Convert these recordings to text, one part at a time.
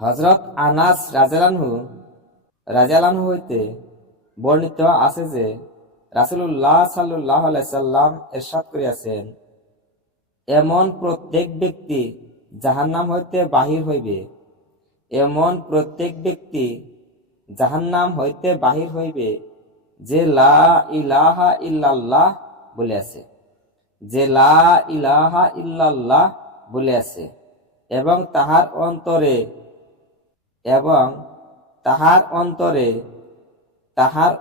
হযরত আনাস রাদিয়াল্লাহু হইতে বর্ণিত আছে যে রাসূলুল্লাহ সাল্লাল্লাহু আলাইহি সাল্লাম ইরশাদ করিয়াছেন, এমন প্রত্যেক ব্যক্তি জাহান্নাম হইতে বাহির হইবে, এমন প্রত্যেক ব্যক্তি জাহান্নাম হইতে বাহির হইবে যে লা ইলাহা ইল্লাল্লাহ বলিয়াছে, যে লা ইলাহা ইল্লাল্লাহ বলিয়াছে এবং তাহার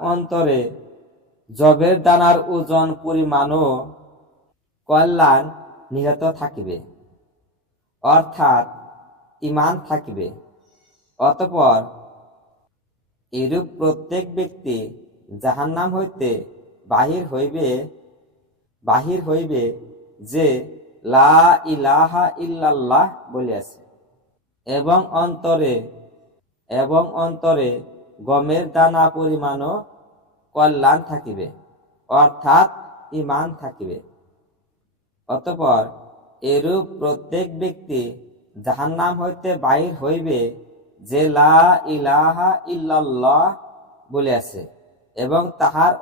অন্তরে যবের দানার ওজন পরিমাণও কল্যাণ নিহত থাকিবে, অর্থাৎ ঈমান থাকিবে। অতঃপর এরূপ প্রত্যেক ব্যক্তি জাহান্নাম হইতে বাহির হইবে যে লা ইলাহা ইল্লাল্লাহ বলিয়াছে এবং অন্তরে গমের দানা পরিমাণও কল্যাণ থাকিবে, অর্থাৎ ঈমান থাকিবে। অতঃপর এরূপ প্রত্যেক ব্যক্তি জাহান্নাম হইতে বাহির হইবে যে লা ইলাহা ইল্লাল্লাহ বলিয়াছে এবং তাহার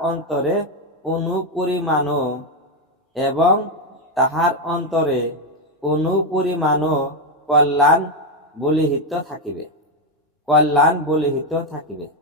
অনুপরিমাণও কল্যাণ বলিহিত থাকিবে।